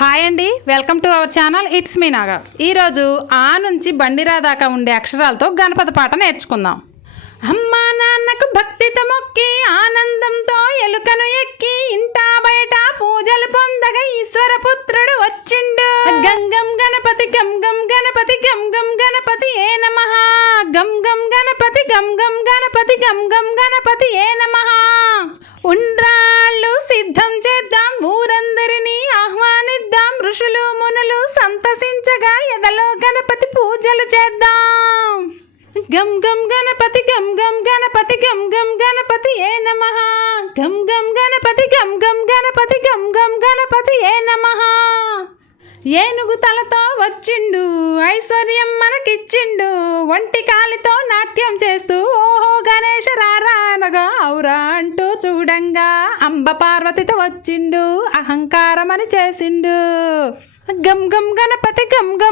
Hi అండి welcome to our channel it's me Naga. ఈరోజు ఆ నుంచి బండిరా దాకా ఉండే అక్షరాలతో గణపతి పాట నేర్చుకుందాం. అమ్మా నాన్నకు భక్తితో మొక్కి ఆనందంతో ఎలుకను ఎక్కి ఇంటా బయట పూజలు పొందగా ఈశ్వర పుత్రుడు వచ్చిండు. గంగం గణపతి గం గం గణపతి గం గం గణపతి ఏ నమ. గం గం గణపతి గం గం గణపతి గం గం గణపతి ఏ నమ. ఉండ్రాళ్ళు సిద్ధం చేద్దాం గణపతి పూజలు చేద్దాం. గమ్ గమ్ గణపతి గమ్ గమ్ గణపతి గమ్ గమ్ గణపతి ఏ నమ. గమ్ గమ్ గణపతి గమ్ గమ్ గణపతి గమ్ గమ్ గణపతి ఏ నమ. ఏనుగు తలతో వచ్చిండు ఐశ్వర్యం మనకిచ్చిండు ఒంటి కాలితో నాట్యం చేస్తూ ఓహో గణేష రారానగా ఔరా అంటూ చూడంగా అంబ పార్వతితో వచ్చిండు అహంకారమని చేసిండు. గమ్ గమ్ గణపతి గమ్ గమ్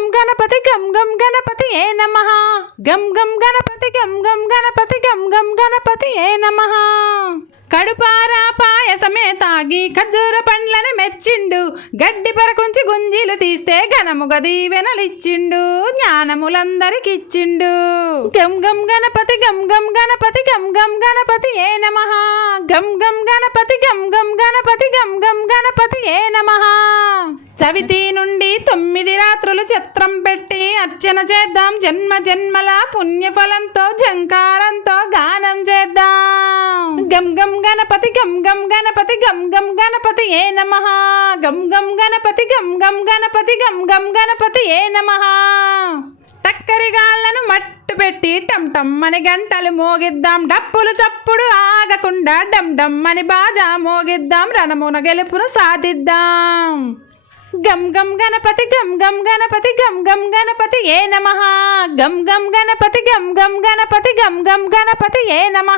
గణపతి గం గం గణపతి ఏ నమ గం గం గణపతి గం గం గణపతి గం గం గణపతి ఏ నమ కడుపారా పాయసమే తాగి ఖర్జూర పండ్లను మెచ్చిండు. గడ్డి పరకుంచి గుంజీలు తీస్తే ఘనముగ దీవెనలిచ్చిండు జ్ఞానములందరికిచ్చిండు. గం గం గణపతి గం గం గణపతి గం గం గణపతి ఏ నమ? గం గం గణపతి గం గం గణపతి గం గం గణపతి ఏ నమ? చవితి నుండి తొమ్మిది రాత్రులు చిత్రం పెట్టి అర్చన చేద్దాం. జన్మ జన్మల పుణ్యఫలంతో జంకారంతో గణపతి గం గం గణపతి గం గం గణపతి ఏ నమ గం గం గణపతి గం గం గణపతి గం గం గణపతి ఏ నమ టక్కరిగాళ్ళను మట్టు పెట్టి టమ్ టమ్ అని గంటలు మోగిద్దాం డప్పులు చప్పుడు ఆగకుండా డమ్ డమ్ అని బాజా మోగిద్దాం రణమున గెలుపును సాధిద్దాం గం గం గణపతి గం గం గణపతి గం గం గణపతి ఏ నమ గం గం గణపతి గం గం గణపతి గం గం గణపతి ఏ నమ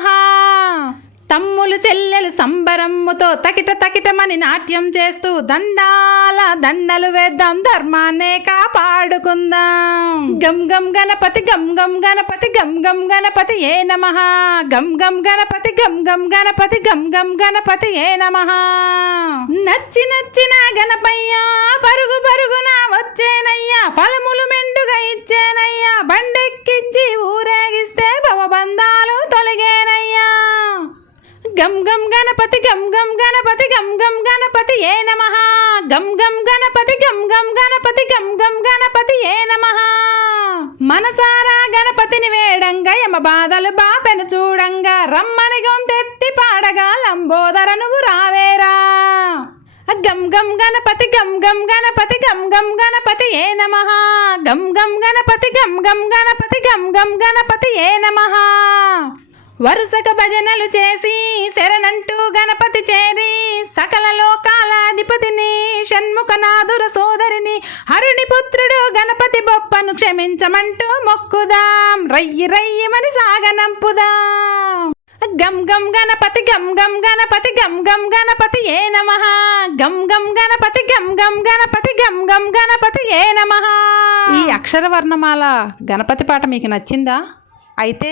తమ్ములు చెల్లెలు సంబరమ్ముతో తకిట తకిటమని నాట్యం చేస్తూ దండాల దండలు వేద్దాం ధర్మాన్నే కాపాడుకుందాం. గం గం గణపతి గం గం గణపతి గం గం గణపతి ఏ నమ. గం గం గణపతి గం గం గణపతి గం గం గణపతి ఏ నమ. నచ్చి నచ్చిన గణపయ్యా పరుగు పరుగున వచ్చేనయ్యా. ఫలములు మెండుగా గం గం గణపతి గం గం గణపతి గం గం గణపతి ఏ నమ గం గం గణపతి గం గం గణపతి గం గం గణపతి ఏ నమ మనసారా గణపతిని వేడంగా యమ బాధలు బాపెను చూడంగా రమ్మని గొంతెత్తి పాడగా లంబోదర నువ్వు రావేరా గం గం గణపతి గం గం గణపతి గం గం గణపతి ఏ నమ గం గం గణపతి గం గం గణపతి గం గం గణపతి ఏ నమ వరుసక భజనలు చేసి శరణంటూ గణపతి చేరి సకల లోకాలాధిపతిని షణ్ముఖనాథుర సోదరిని హరుని పుత్రుడు గణపతి బొప్పను క్షమించమంటూ మొక్కుదాం. రయ్యి రయ్యి మరి సాగనంపుదాం. గం గం గణపతి గం గం గణపతి గం గం గణపతి ఏ నమ. గం గం గణపతి గం గం గణపతి గం గం గణపతి ఏ నమ. ఈ అక్షర వర్ణమాల గణపతి పాట మీకు నచ్చిందా? అయితే